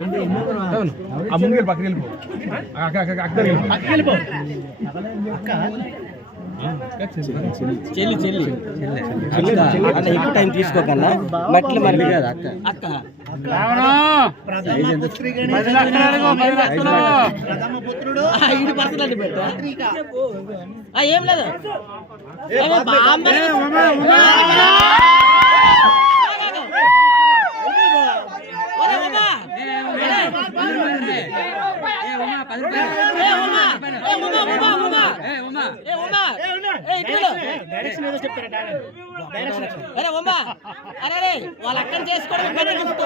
ఆ ముందుకెళ్ళి పక్కకి వెళ్ళిపో వెళ్ళిపో చెల్లి చెల్లి అన్న ఎక్కువ టైం తీసుకోకన్నా మట్లు మరి అక్క ఏం లేదు వాళ్ళ అక్కని చేసుకోవడం పెద్ద గిఫ్ట్.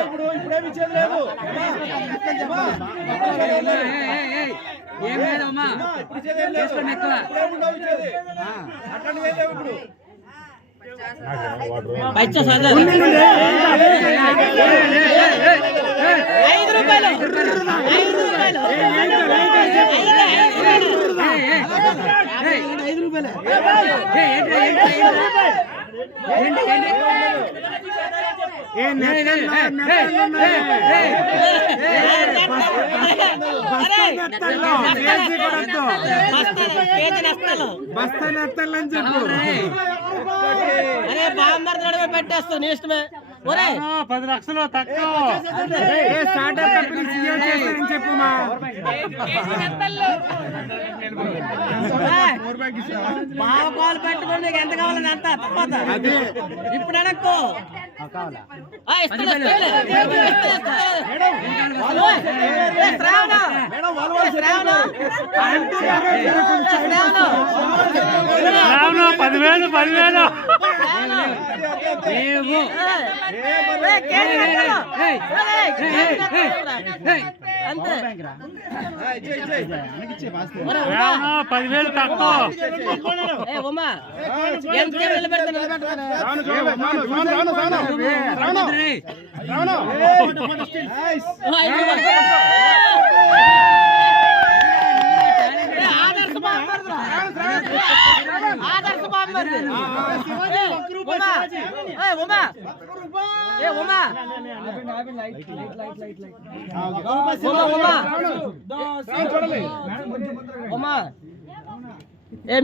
అరే బామ్మర్ది నడుమ పెట్టేస్తావు నీ ఇష్టమే. 10 లక్షలు తక్కువ చెప్పు బావ కాలు పెట్టుకుని నీకు ఎంత కావాలని ఎంత ఇప్పుడు అడక్కో పదివేలు తక్కువ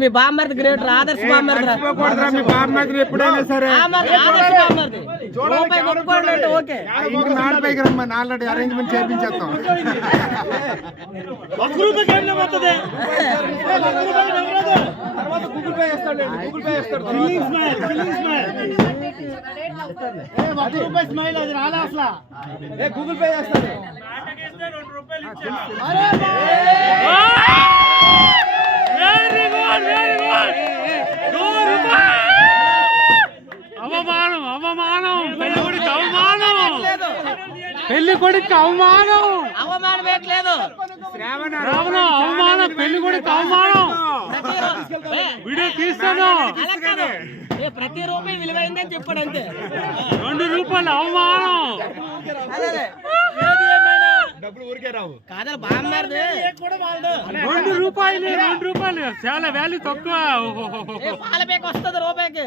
మీ బామ్మర్ది గ్రేట్ ఆదర్శ బామ్మర్ది ఎప్పుడైనా సరే ఓకే ఆల్రెడీ అరేంజ్మెంట్ చేయించేస్తాం. గూగుల్ పే చేస్తాడు స్మైల్ అది రాలే అసలు గూగుల్ పే చేస్తాడు. పెళ్లి కొడుకు అవమానం పెళ్లి కొడుకు అవమానం వీడియో తీస్తాను. ప్రతి రూపాయి విలువైందని చెప్పాడు అంతే. 2 రూపాయలు అవమానం డబ్బులు ఊరికే రావు కాదా బామ్మర్ది 2 రూపాయలు చాలా వాల్యూ తక్కువ. పాల పేక వస్తుంది రూపాయికి.